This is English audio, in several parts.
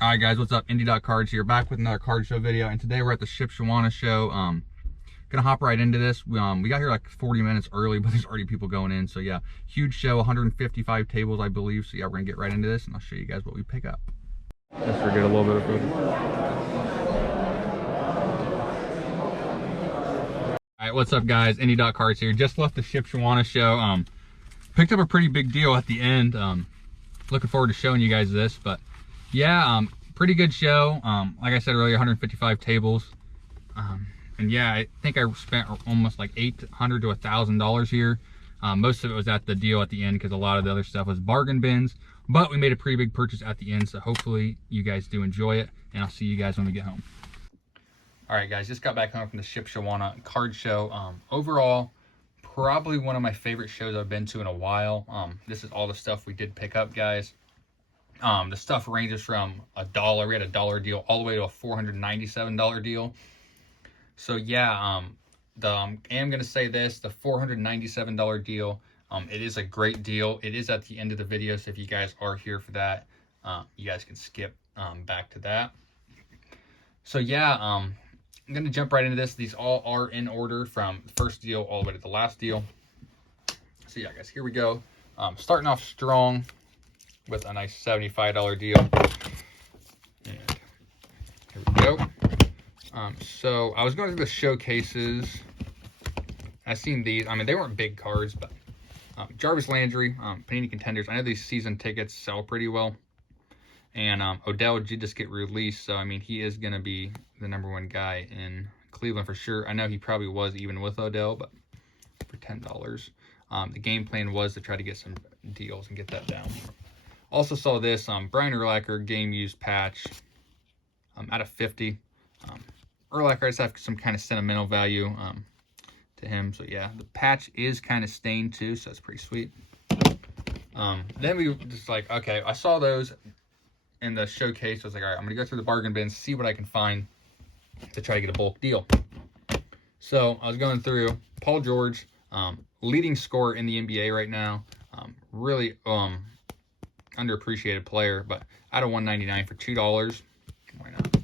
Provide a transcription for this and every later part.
All right, guys, what's up? Indie.Cards here, back with another card show video, and today we're at the Shipshewana show. Gonna hop right into this. We got here like 40 minutes early, but there's already people going in. So yeah, huge show, 155 tables, I believe. So yeah, we're gonna get right into this, and I'll show you guys what we pick up. Let's forget a little bit of food. All right, what's up, guys? Indie.Cards here. Just left the Shipshewana show. Picked up a pretty big deal at the end. Looking forward to showing you guys this, but yeah, pretty good show. Like I said earlier, 155 tables. And yeah, I think I spent almost like $800 to $1,000 here. Most of it was at the deal at the end because a lot of the other stuff was bargain bins, but we made a pretty big purchase at the end. So hopefully you guys do enjoy it, and I'll see you guys when we get home. All right, guys, just got back home from the Shipshewana card show. Overall, probably one of my favorite shows I've been to in a while. This is all the stuff we did pick up, guys. The stuff ranges from $1, we had a $1 deal, all the way to a $497 deal. So yeah, I am gonna say this: the $497 deal, it is a great deal. It is at the end of the video, so if you guys are here for that, you guys can skip back to that. So yeah, I'm gonna jump right into this. These all are in order from the first deal all the way to the last deal. So yeah, guys, here we go. Starting off strong with a nice $75 deal. And here we go. So I was going through the showcases. I seen these. I mean, they weren't big cards, but Jarvis Landry, Panini Contenders. I know these season tickets sell pretty well. And Odell did just get released, so I mean, he is going to be the #1 guy in Cleveland for sure. I know he probably was even with Odell, but for $10. The game plan was to try to get some deals and get that down. Also saw this Brian Urlacher game used patch out of 50. Urlacher, I just have some kind of sentimental value to him. So yeah, the patch is kind of stained too, so that's pretty sweet. Then we just like, okay, I saw those in the showcase. I was like, all right, I'm gonna go through the bargain bins, see what I can find to try to get a bulk deal. So I was going through Paul George, leading scorer in the NBA right now. Really underappreciated player, but out of 199 for $2. Why not?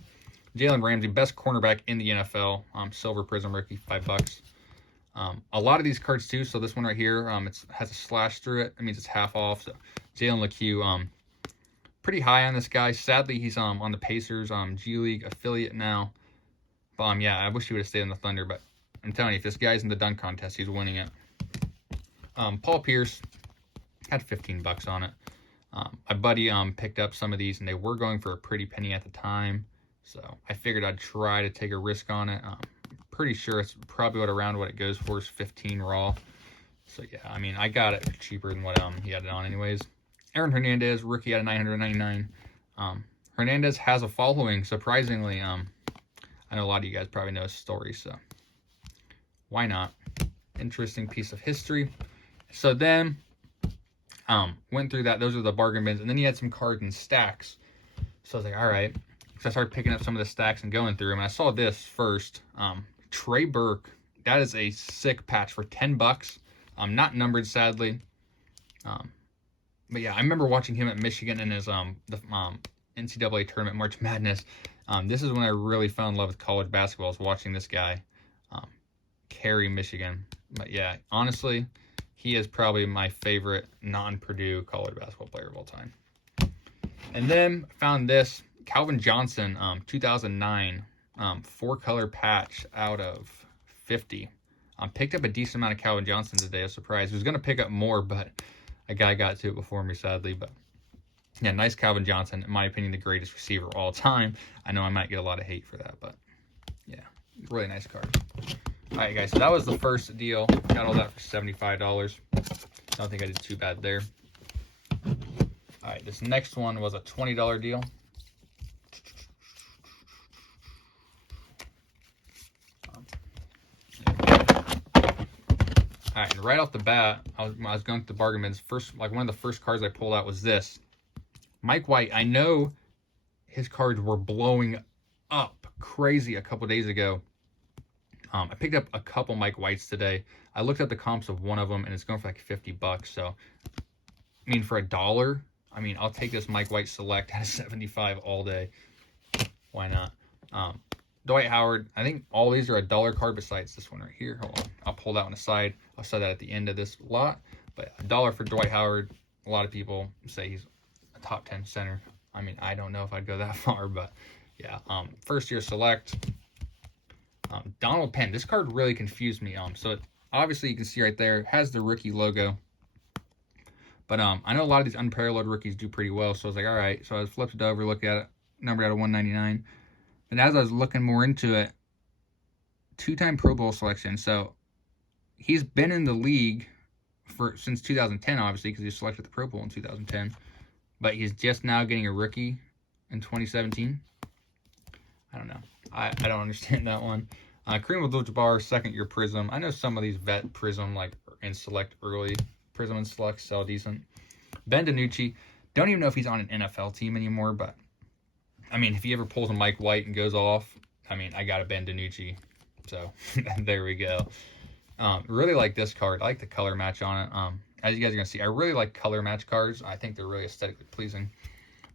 Jalen Ramsey, best cornerback in the NFL. Silver Prism rookie, $5. A lot of these cards too. So this one right here, it has a slash through it. That means it's half off. So Jalen LeCue, pretty high on this guy. Sadly, he's on the Pacers G League affiliate now. But yeah, I wish he would have stayed in the Thunder. But I'm telling you, if this guy's in the dunk contest, he's winning it. Paul Pierce had $15 on it. My buddy picked up some of these, and they were going for a pretty penny at the time. So I figured I'd try to take a risk on it. Pretty sure it's probably around what it goes for is 15 raw. So yeah, I mean, I got it cheaper than what he had it on anyways. Aaron Hernandez, rookie out of 999. Hernandez has a following, surprisingly. I know a lot of you guys probably know his story, so why not? Interesting piece of history. So then went through that. Those are the bargain bins, and then he had some cards in stacks. So I was like, all right. So I started picking up some of the stacks and going through them. And I saw this first. Trey Burke. That is a sick patch for $10. Not numbered, sadly. But yeah, I remember watching him at Michigan in his the NCAA tournament, March Madness. This is when I really fell in love with college basketball. I was watching this guy carry Michigan. But yeah, honestly, he is probably my favorite non-Purdue college basketball player of all time. And then found this Calvin Johnson, 2009, 4-color patch out of 50. Picked up a decent amount of Calvin Johnson today. I was surprised. I was going to pick up more, but a guy got to it before me, sadly. But yeah, nice Calvin Johnson. In my opinion, the greatest receiver of all time. I know I might get a lot of hate for that, but yeah, really nice card. All right, guys, so that was the first deal. Got all that for $75. I don't think I did too bad there. All right, this next one was a $20 deal. All right, and right off the bat, I was going through the bargain bins. First, like one of the first cards I pulled out was this. Mike White. I know his cards were blowing up crazy a couple days ago. I picked up a couple Mike Whites today. I looked at the comps of one of them, and it's going for like $50. So, I mean, for $1, I mean, I'll take this Mike White Select at a 75 all day. Why not? Dwight Howard, I think all these are $1 card besides this one right here. Hold on. I'll pull that one aside. I'll say that at the end of this lot. But $1 for Dwight Howard. A lot of people say he's a top 10 center. I mean, I don't know if I'd go that far, but yeah. First year select. Donald Penn. This card really confused me. So obviously you can see right there, it has the rookie logo. But I know a lot of these unparalleled rookies do pretty well. So I was like, all right. So I flipped it over, looked at it, numbered out of 199. And as I was looking more into it, 2-time Pro Bowl selection. So he's been in the league since 2010, obviously, because he was selected at the Pro Bowl in 2010. But he's just now getting a rookie in 2017. I don't know. I don't understand that one. Kareem Abdul-Jabbar, second-year Prism. I know some of these vet Prism, like in select early, Prism and select sell decent. Ben DiNucci. Don't even know if he's on an NFL team anymore, but I mean, if he ever pulls a Mike White and goes off, I mean, I got a Ben DiNucci. So, there we go. Really like this card. I like the color match on it. As you guys are going to see, I really like color match cards. I think they're really aesthetically pleasing.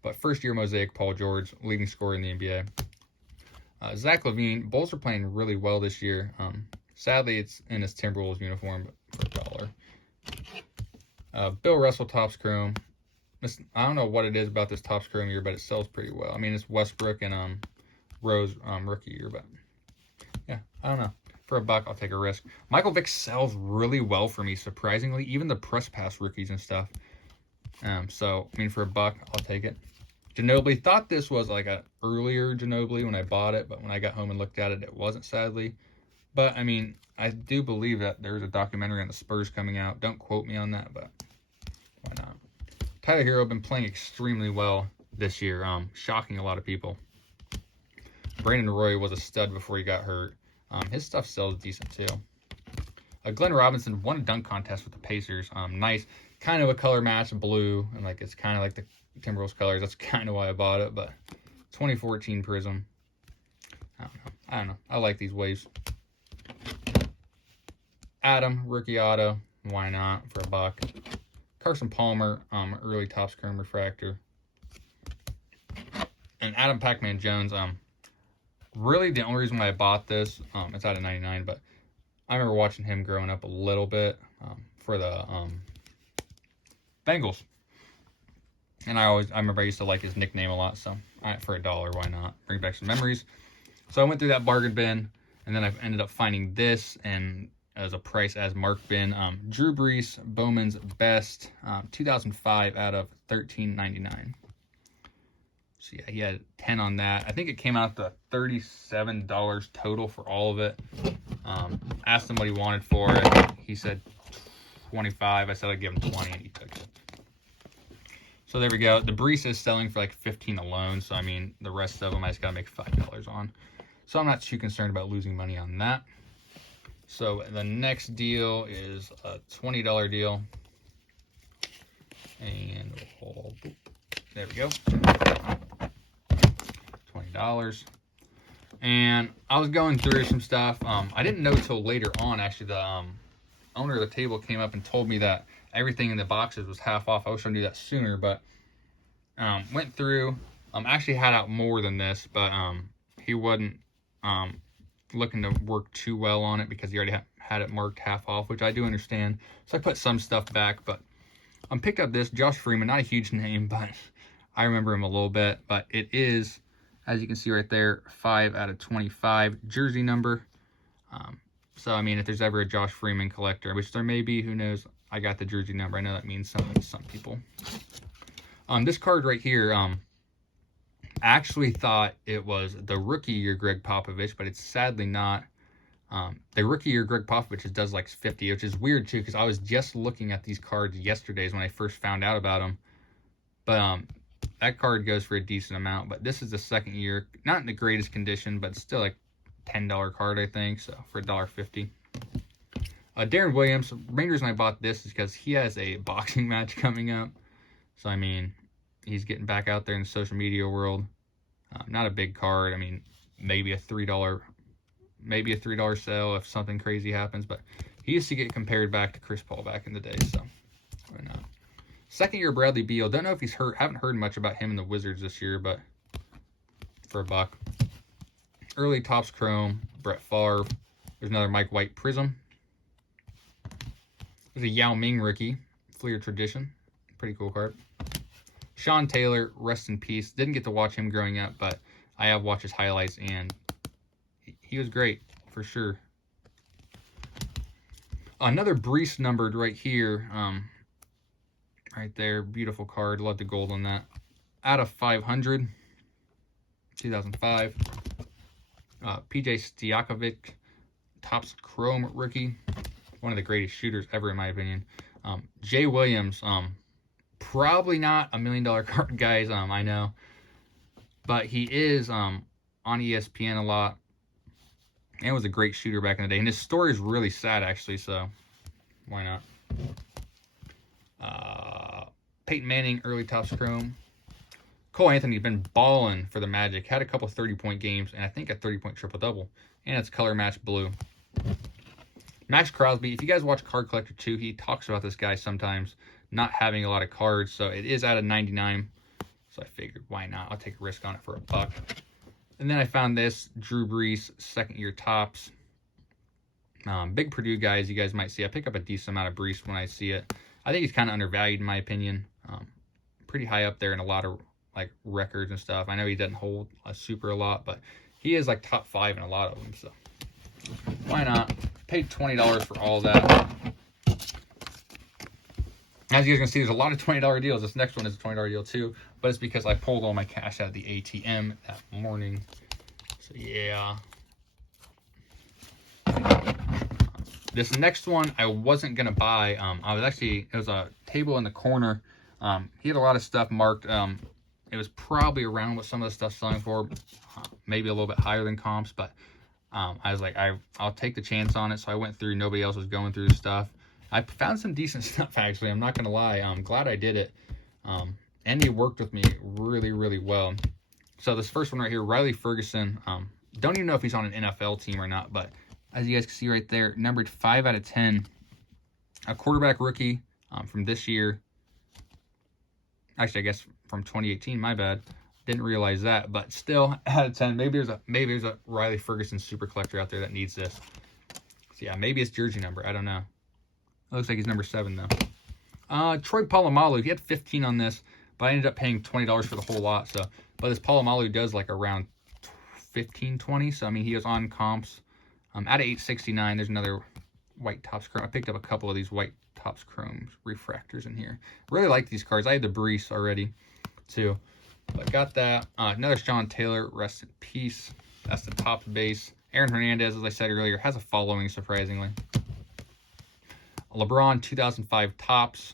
But first year Mosaic, Paul George, leading scorer in the NBA. Zach LaVine, Bulls are playing really well this year. Sadly, it's in his Timberwolves uniform, but for $1. Bill Russell, Topps Chrome. I don't know what it is about this Topps Chrome year, but it sells pretty well. I mean, it's Westbrook and Rose rookie year, but yeah, I don't know. For $1, I'll take a risk. Michael Vick sells really well for me, surprisingly. Even the press pass rookies and stuff. So, I mean, for $1, I'll take it. Ginobili, thought this was like a earlier Ginobili when I bought it, but when I got home and looked at it, it wasn't, sadly. But, I mean, I do believe that there's a documentary on the Spurs coming out. Don't quote me on that, but why not? Tyler Hero been playing extremely well this year, shocking a lot of people. Brandon Roy was a stud before he got hurt. His stuff sells decent too. Glenn Robinson won a dunk contest with the Pacers. Nice, kind of a color match, blue, and like it's kind of like the Timberwolves colors. That's kind of why I bought it. But 2014 Prism. I don't know. I like these waves. Adam, rookie auto. Why not for $1? Carson Palmer, early Topps Chrome refractor. And Adam Pac-Man Jones, really the only reason why I bought this, it's out of 99, but I remember watching him growing up a little bit for the Bengals. And I remember I used to like his nickname a lot, so for $1, why not? Bring back some memories. So I went through that bargain bin, and then I ended up finding this, and as a price as Mark bin. Drew Brees, Bowman's Best, 2005 out of $13.99. So yeah, he had 10 on that. I think it came out to $37 total for all of it. Asked him what he wanted for it. He said 25. I said I'd give him 20, and he took it. So there we go. The Brees is selling for like 15 alone. So I mean, the rest of them I just gotta make $5 on. So I'm not too concerned about losing money on that. So the next deal is a $20 deal. And there we go. $20. And I was going through some stuff. I didn't know till later on, actually, the owner of the table came up and told me that everything in the boxes was half off. I wish I knew that sooner, but went through. Actually had out more than this, but he wasn't looking to work too well on it because he already had it marked half off, which I do understand. So I put some stuff back, but picked up this Josh Freeman, not a huge name, but I remember him a little bit. But it is, as you can see right there, 5 out of 25 jersey number. So I mean, if there's ever a Josh Freeman collector, which there may be, who knows? I got the jersey number. I know that means something to some people. This card right here, I actually thought it was the rookie year Greg Popovich, but it's sadly not. The rookie year Greg Popovich does like 50, which is weird too, because I was just looking at these cards yesterday when I first found out about them. But that card goes for a decent amount. But this is the second year, not in the greatest condition, but still like $10 card, I think. So for $1.50. Darren Williams, the main reason I bought this is because he has a boxing match coming up. So I mean, he's getting back out there in the social media world. Not a big card. I mean, maybe a $3 sale if something crazy happens. But he used to get compared back to Chris Paul back in the day. So why not? Second year Bradley Beal. Don't know if he's hurt. Haven't heard much about him in the Wizards this year, but for $1. Early Topps Chrome, Brett Favre. There's another Mike White Prism. There's a Yao Ming rookie, Fleer Tradition. Pretty cool card. Sean Taylor, rest in peace. Didn't get to watch him growing up, but I have watched his highlights, and he was great, for sure. Another Brees numbered right here. Right there. Beautiful card. Love the gold on that. Out of 500. 2005. PJ Stojakovic, Topps Chrome rookie. One of the greatest shooters ever, in my opinion. Jay Williams. Probably not $1 million card, guys. I know. But he is on ESPN a lot. And was a great shooter back in the day. And his story is really sad, actually, so why not? Peyton Manning, early Topps Chrome. Cole Anthony's been balling for the Magic. Had a couple 30-point games, and I think a 30-point triple-double. And it's color matched blue. Max Crosby, if you guys watch Card Collector 2, he talks about this guy sometimes not having a lot of cards. So it is out of 99. So I figured, why not? I'll take a risk on it for $1. And then I found this, Drew Brees, second-year Topps. Big Purdue guys, you guys might see. I pick up a decent amount of Brees when I see it. I think he's kind of undervalued, in my opinion. Pretty high up there in a lot of like records and stuff. I know he doesn't hold a super a lot, but he is like top 5 in a lot of them. So why not? Paid $20 for all that. As you guys can see, there's a lot of $20 deals. This next one is a $20 deal too, but it's because I pulled all my cash out of the ATM that morning. So yeah. This next one I wasn't gonna buy. It was a table in the corner. He had a lot of stuff marked. It was probably around what some of the stuff's selling for, maybe a little bit higher than comps, but I was like, I'll take the chance on it. So I went through. Nobody else was going through the stuff. I found some decent stuff, actually. I'm not gonna lie. I'm glad I did it. And he worked with me really, really well. So this first one right here, Riley Ferguson. Don't even know if he's on an NFL team or not, but as you guys can see right there, numbered 5 out of 10. A quarterback rookie from this year. Actually, I guess from 2018. My bad. Didn't realize that, but still out of 10. Maybe there's a Riley Ferguson super collector out there that needs this. So yeah, maybe it's jersey number. I don't know. It looks like he's number 7 though. Troy Polamalu. He had 15 on this, but I ended up paying $20 for the whole lot. So, but this Polamalu does like around 15, 20. So I mean, he was on comps. Out of 869, there's another white Topps Chrome. I picked up a couple of these white Topps Chrome refractors in here. Really like these cards. I had the Brees already too, but got that. Another Sean Taylor, rest in peace. That's the Topps base. Aaron Hernandez, as I said earlier, has a following, surprisingly. LeBron 2005 Topps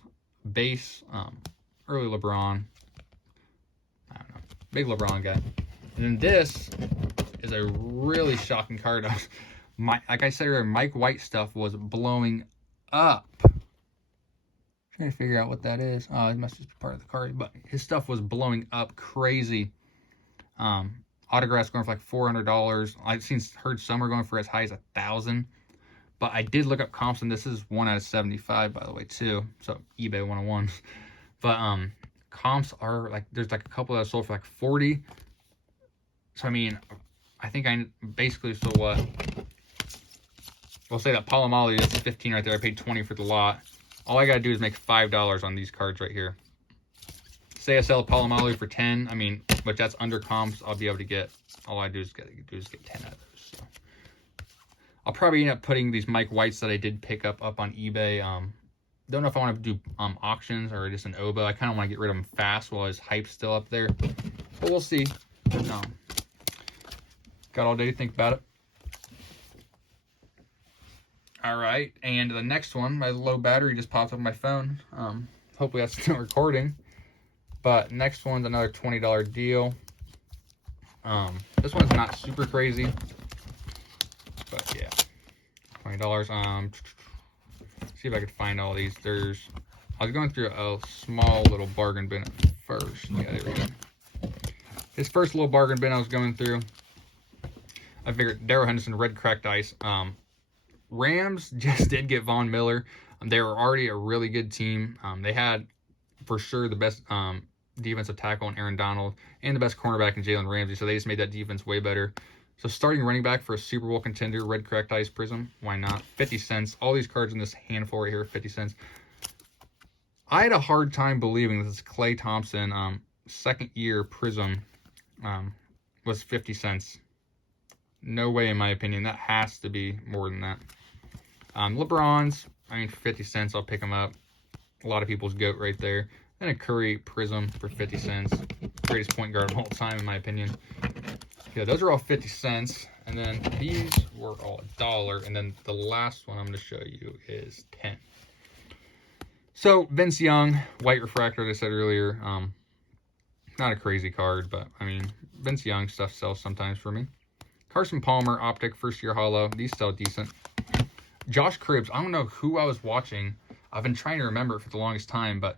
base. Early LeBron. I don't know. Big LeBron guy. And then this is a really shocking card. Like I said earlier, Mike White stuff was blowing up. Trying to figure out what that is. Oh, it must just be part of the card. But his stuff was blowing up crazy. Autographs going for like $400. I've heard some are going for as high as $1,000. But I did look up comps, and this is 1 out of 75, by the way, too. So eBay 101. But comps are like, there's like a couple that sold for like 40. So I mean, I think I basically, so what? We'll say that Polamalu, that's 15 right there. I paid 20 for the lot. All I gotta do is make $5 on these cards right here. Say I sell Polamalu for 10. I mean, but that's under comps. I'll be able to get. All I do is get 10 out of those. So I'll probably end up putting these Mike Whites that I did pick up on eBay. Don't know if I want to do auctions or just an OBA. I kind of want to get rid of them fast while his hype's still up there. But we'll see. Got all day to think about it. All right, and the next one, my low battery just popped up on my phone. Hopefully that's still recording. But next one's another $20 deal. This one's not super crazy, but yeah, $20. See if I could find all these. I was going through a small little bargain bin at first. Yeah, there we go. This first little bargain bin I was going through, I figured Darrell Henderson, red cracked ice. Rams just did get Von Miller. They were already a really good team. They had for sure the best defensive tackle in Aaron Donald and the best cornerback in Jalen Ramsey. So they just made that defense way better. So starting running back for a Super Bowl contender, red cracked ice prism. Why not? 50 cents. All these cards in this handful right here, 50 cents. I had a hard time believing this Klay Thompson second year prism was 50 cents. No way, in my opinion. That has to be more than that. LeBron's, I mean, for 50 cents, I'll pick them up. A lot of people's GOAT right there. And a Curry prism for 50 cents. Greatest point guard of all time, in my opinion. Yeah, those are all 50 cents. And then these were all $1. And then the last one I'm going to show you is 10. So, Vince Young, white refractor, as I said earlier. Not a crazy card, but, I mean, Vince Young stuff sells sometimes for me. Carson Palmer, optic, first year hollow. These sell decent. Josh Cribbs, I don't know who I was watching. I've been trying to remember it for the longest time, but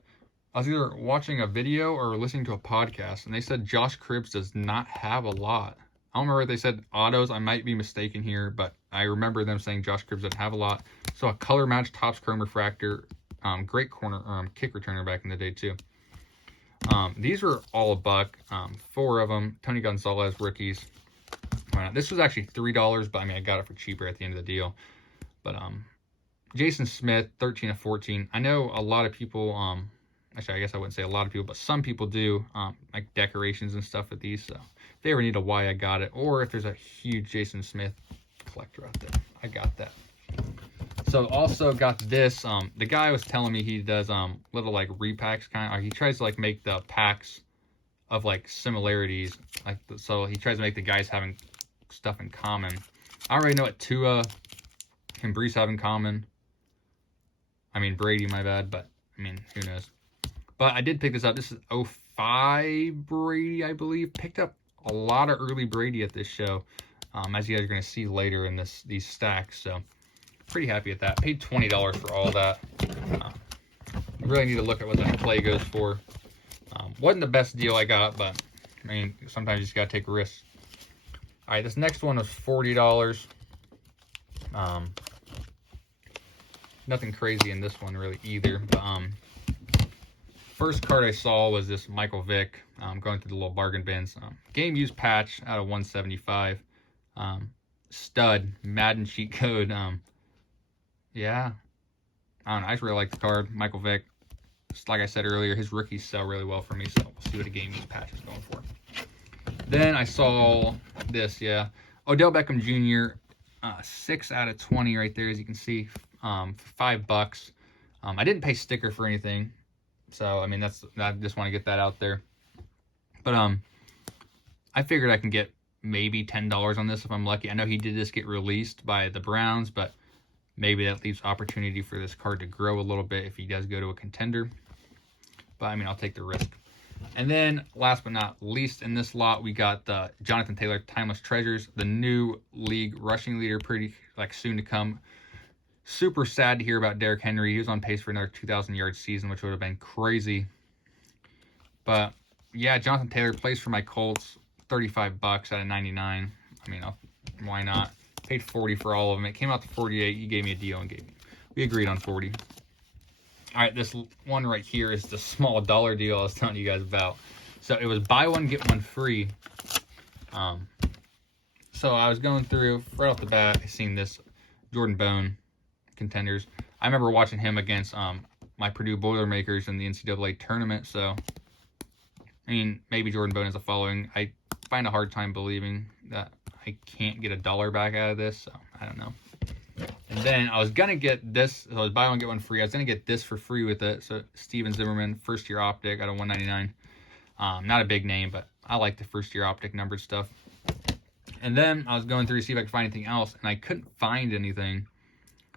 I was either watching a video or listening to a podcast, and they said Josh Cribbs does not have a lot. I don't remember if they said autos. I might be mistaken here, but I remember them saying Josh Cribbs doesn't have a lot. So a color match Topps Chrome refractor. Great corner kick returner back in the day, too. These were all $1. 4 of them. Tony Gonzalez, rookies. This was actually $3, but I mean, I got it for cheaper at the end of the deal. But Jason Smith, 13 of 14. I know a lot of people, actually, I guess I wouldn't say a lot of people, but some people do like decorations and stuff with these. So if they ever need a why I got it, or if there's a huge Jason Smith collector out there, I got that. So also got this. The guy was telling me he does little like repacks kind of. He tries to like make the packs of like similarities. Like so he tries to make the guys having stuff in common. I don't really know what Tua and Brees have in common. I mean Brady, my bad, but I mean who knows. But I did pick this up. This is 05 Brady, I believe. Picked up a lot of early Brady at this show, as you guys are going to see later in these stacks. So pretty happy at that. Paid $20 for all that. You really need to look at what that play goes for. Wasn't the best deal I got, but I mean sometimes you just got to take risks. All right, this next one was $40. Nothing crazy in this one really either. But first card I saw was this Michael Vick. Going through the little bargain bins. Game used patch out of 175. Stud Madden cheat code. Yeah, I don't know. I just really like the card. Michael Vick. Just like I said earlier, his rookies sell really well for me. So we'll see what a game used patch is going for. Then I saw this. Yeah, Odell Beckham Jr. 6 out of 20 right there, as you can see. For $5. I didn't pay sticker for anything, so I mean I just want to get that out there. But I figured I can get maybe $10 on this if I'm lucky. I know he did just get released by the Browns, but maybe that leaves opportunity for this card to grow a little bit if he does go to a contender. But I mean, I'll take the risk. And then last but not least in this lot, we got the Jonathan Taylor Timeless Treasures, the new league rushing leader, pretty like soon to come. Super sad to hear about Derrick Henry. He was on pace for another 2,000-yard season, which would have been crazy. But yeah, Jonathan Taylor plays for my Colts, $35 out of 99. I mean, why not? Paid 40 for all of them. It came out to 48. You gave me a deal and we agreed on 40. All right, this one right here is the small dollar deal I was telling you guys about. So it was buy one, get one free. So I was going through, right off the bat, I seen this Jordan Bone contenders. I remember watching him against my Purdue Boilermakers in the NCAA tournament. So, I mean, maybe Jordan Bone has a following. I find a hard time believing that I can't get $1 back out of this. So, I don't know. And then I was going to get this. So I was buy one, get one free. I was going to get this for free with it. So, Steven Zimmerman, first year optic out of 199. Not a big name, but I like the first year optic numbered stuff. And then I was going through to see if I could find anything else, and I couldn't find anything,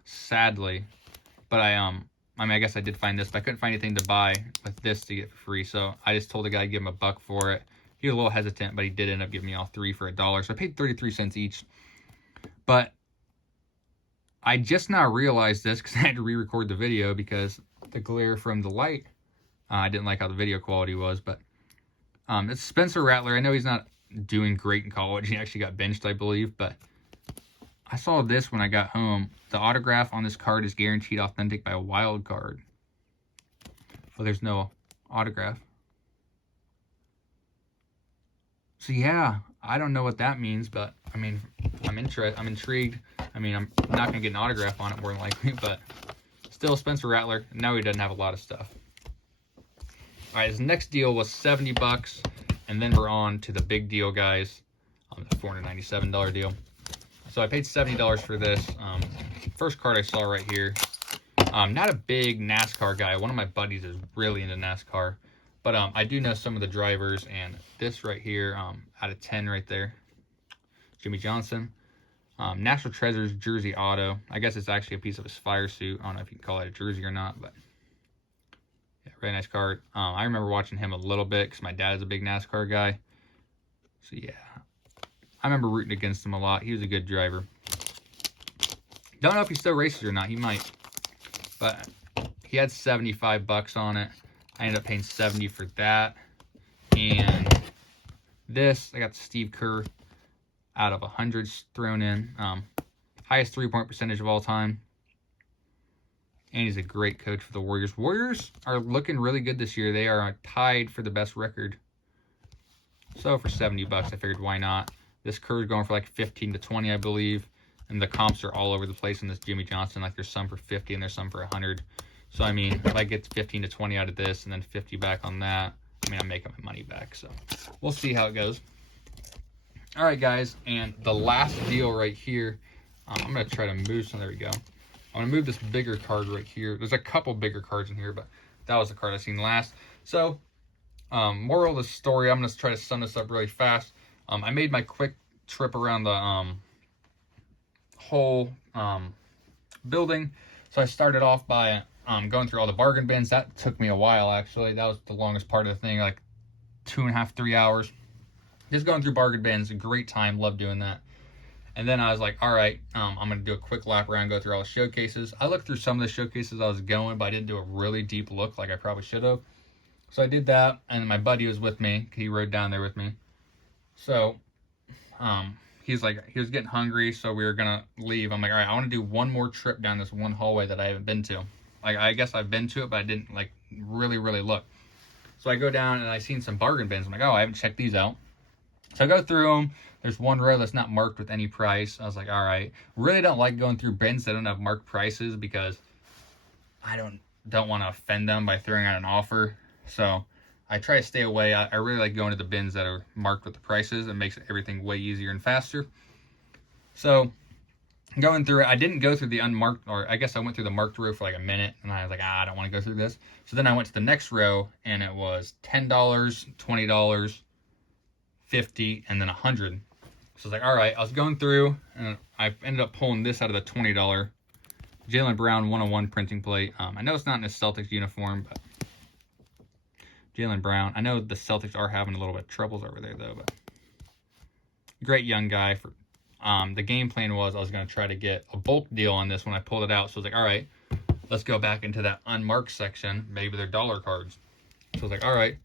sadly. But I mean, I guess I did find this, but I couldn't find anything to buy with this to get for free. So I just told the guy to give him $1 for it. He was a little hesitant, but he did end up giving me all 3 for $1. So I paid 33 cents each. But I just now realized this because I had to re-record the video because the glare from the light, I didn't like how the video quality was. But it's Spencer Rattler. I know he's not doing great in college. He actually got benched, I believe. But I saw this when I got home. The autograph on this card is guaranteed authentic by a wild card. Well, there's no autograph. So yeah, I don't know what that means, but I mean, I'm intrigued. I mean, I'm not gonna get an autograph on it more than likely, but still, Spencer Rattler. Now he doesn't have a lot of stuff. All right, his next deal was $70, and then we're on to the big deal, guys. The $497 deal. So I paid $70 for this. First card I saw right here. Not a big NASCAR guy. One of my buddies is really into NASCAR, but I do know some of the drivers. And this right here, out of 10 right there, Jimmy Johnson. National Treasures jersey auto. I guess it's actually a piece of his fire suit. I don't know if you can call it a jersey or not, but yeah, very nice card. I remember watching him a little bit because my dad is a big NASCAR guy. So yeah, I remember rooting against him a lot. He was a good driver. Don't know if he still races or not. He might, but he had $75 on it. I ended up paying $70 for that. And this, I got Steve Kerr out of 100 thrown in. Highest 3-point percentage of all time. And he's a great coach for the Warriors. Warriors are looking really good this year. They are tied for the best record. So for $70, I figured why not? This Kerr's going for like 15 to 20, I believe. And the comps are all over the place in this Jimmy Johnson. Like there's some for 50 and there's some for 100. So I mean, if I get 15 to 20 out of this and then 50 back on that, I mean, I'm making my money back. So we'll see how it goes. All right, guys. And the last deal right here, I'm going to try to move some. There we go. I'm going to move this bigger card right here. There's a couple bigger cards in here, but that was the card I seen last. So moral of the story, I'm going to try to sum this up really fast. I made my quick trip around the whole building. So I started off by going through all the bargain bins. That took me a while, actually. That was the longest part of the thing, like 2.5, 3 hours. Just going through bargain bins, a great time. Love doing that. And then I was like, all right, I'm going to do a quick lap around, go through all the showcases. I looked through some of the showcases I was going, but I didn't do a really deep look like I probably should have. So I did that, and my buddy was with me. He rode down there with me. So he was getting hungry, so we were going to leave. I'm like, all right, I want to do one more trip down this one hallway that I haven't been to. Like, I guess I've been to it, but I didn't, like, really look. So I go down, and I seen some bargain bins. I'm like, oh, I haven't checked these out. So I go through them. There's one row that's not marked with any price. I was like, all right. Really don't like going through bins that don't have marked prices because I don't want to offend them by throwing out an offer. So I try to stay away. I really like going to the bins that are marked with the prices. It makes everything way easier and faster. So going through it, I didn't go through the unmarked, or I guess I went through the marked row for like a minute, and I was like, I don't want to go through this. So then I went to the next row, and it was $10, $20, $50, and then $100. So I was like, all right. I was going through, and I ended up pulling this out of the $20 Jaylen Brown 101 printing plate. I know it's not in a Celtics uniform, but Jaylen Brown. I know the Celtics are having a little bit of troubles over there, though. But great young guy. For the game plan was I was going to try to get a bulk deal on this when I pulled it out. So I was like, all right, let's go back into that unmarked section. Maybe they're dollar cards. So I was like, all right.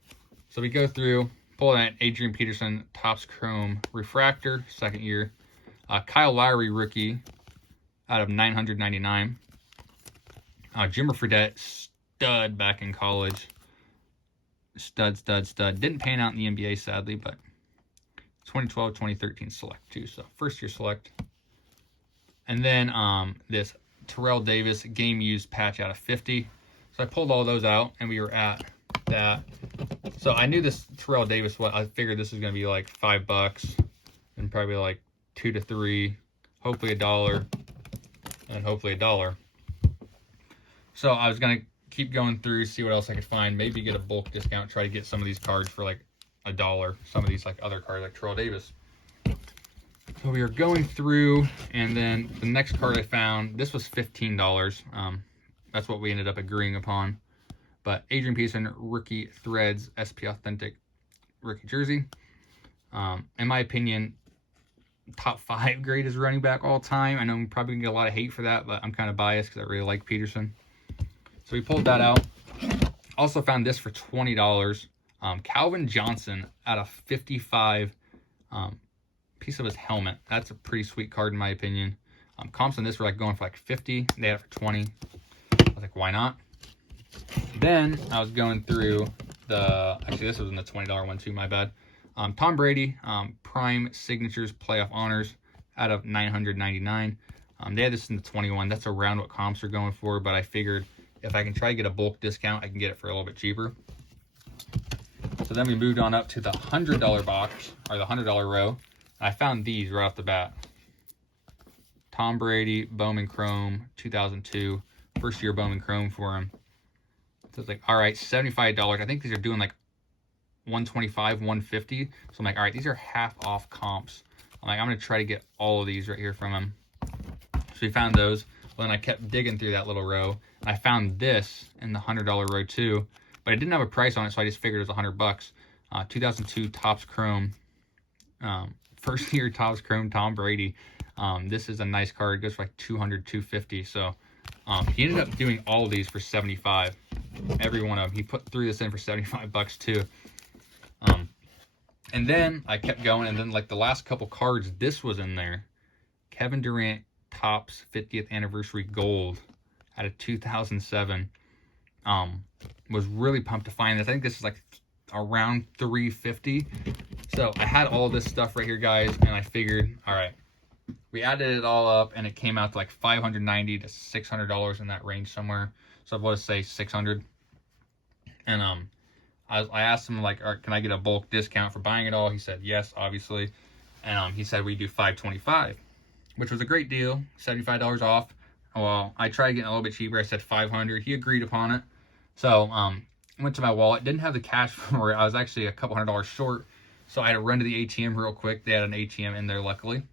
So we go through. Pull that Adrian Peterson Topps Chrome Refractor, second year. Kyle Lowry rookie out of 999. Jimmer Fredette, stud back in college. Stud. Didn't pan out in the NBA, sadly, but 2012, 2013 select too. So first year select. And then this Terrell Davis game used patch out of 50. So I pulled all those out, and we were at that. So I knew this Terrell Davis, I figured this was going to be like $5 and probably like 2 to 3, hopefully $1, and hopefully $1. So I was going to keep going through, see what else I could find, maybe get a bulk discount, try to get some of these cards for like $1, some of these like other cards like Terrell Davis. So we were going through, and then the next card I found, this was $15. That's what we ended up agreeing upon. But Adrian Peterson, rookie threads, SP Authentic rookie jersey. In my opinion, top 5 greatest running back all time. I know I'm probably going to get a lot of hate for that, but I'm kind of biased because I really like Peterson. So we pulled that out. Also found this for $20. Calvin Johnson out of 55. Piece of his helmet. That's a pretty sweet card in my opinion. Comps on this were like going for like 50. They had it for 20. I was like, why not? Then I was going through actually this was in the $20 one too, my bad. Tom Brady, Prime Signatures Playoff Honors out of 999. They had this in the 21. That's around what comps are going for, but I figured if I can try to get a bulk discount, I can get it for a little bit cheaper. So then we moved on up to the $100 box, or the $100 row. I found these right off the bat. Tom Brady, Bowman Chrome, 2002. First year Bowman Chrome for him. So it's like, all right, $75. I think these are doing like 125, 150. So I'm like, all right, these are half off comps. I'm like, I'm gonna try to get all of these right here from him. So we found those. Well, then I kept digging through that little row. And I found this in the $100 row too, but it didn't have a price on it, so I just figured it was $100. 2002 Topps Chrome, first year Topps Chrome Tom Brady. This is a nice card. It goes for like 200, 250. So he ended up doing all of these for 75. Every one of them. He threw this in for $75 too. And then I kept going, and then like the last couple cards, this was in there. Kevin Durant Topps 50th Anniversary Gold out of 2007. Was really pumped to find this. I think this is like around $350. So I had all this stuff right here, guys, and I figured, all right, we added it all up, and it came out to like $590 to $600 in that range somewhere. So let's say 600. And I asked him like, all right, can I get a bulk discount for buying it all? He said yes, obviously. And he said we do $525, which was a great deal, $75 off. Well, I tried getting a little bit cheaper. I said $500. He agreed upon it. So went to my wallet, didn't have the cash for it. I was actually a couple $100 short, so I had to run to the ATM real quick. They had an ATM in there, luckily.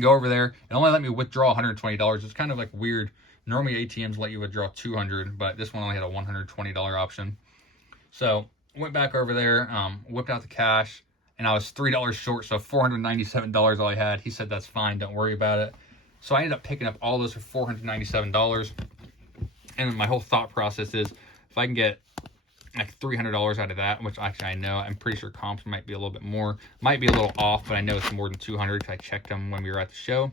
Go over there. It only let me withdraw $120. It's kind of like weird. Normally ATMs let you withdraw $200, but this one only had a $120 option. So went back over there, whipped out the cash, and I was $3 short, so $497 all I had. He said that's fine, don't worry about it. So I ended up picking up all those for $497. And my whole thought process is, if I can get like $300 out of that, which actually I know, I'm pretty sure comps might be a little bit more, might be a little off, but I know it's more than 200 because I checked them when we were at the show.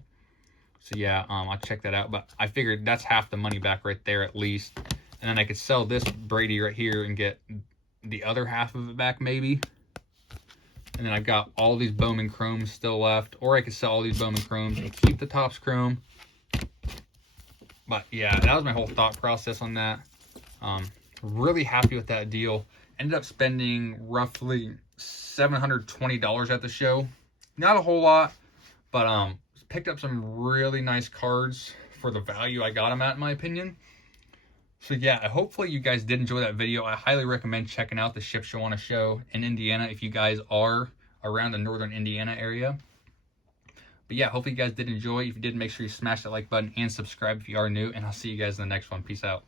So yeah, I'll check that out. But I figured that's half the money back right there at least. And then I could sell this Brady right here and get the other half of it back maybe. And then I've got all these Bowman Chromes still left. Or I could sell all these Bowman Chromes and keep the Topps Chrome. But yeah, that was my whole thought process on that. Really happy with that deal. Ended up spending roughly $720 at the show. Not a whole lot, but picked up some really nice cards for the value I got them at, in my opinion. So yeah, hopefully you guys did enjoy that video. I highly recommend checking out the Shipshewana show in Indiana if you guys are around the northern Indiana area. But yeah, hopefully you guys did enjoy. If you did, make sure you smash that like button and subscribe if you are new. And I'll see you guys in the next one. Peace out.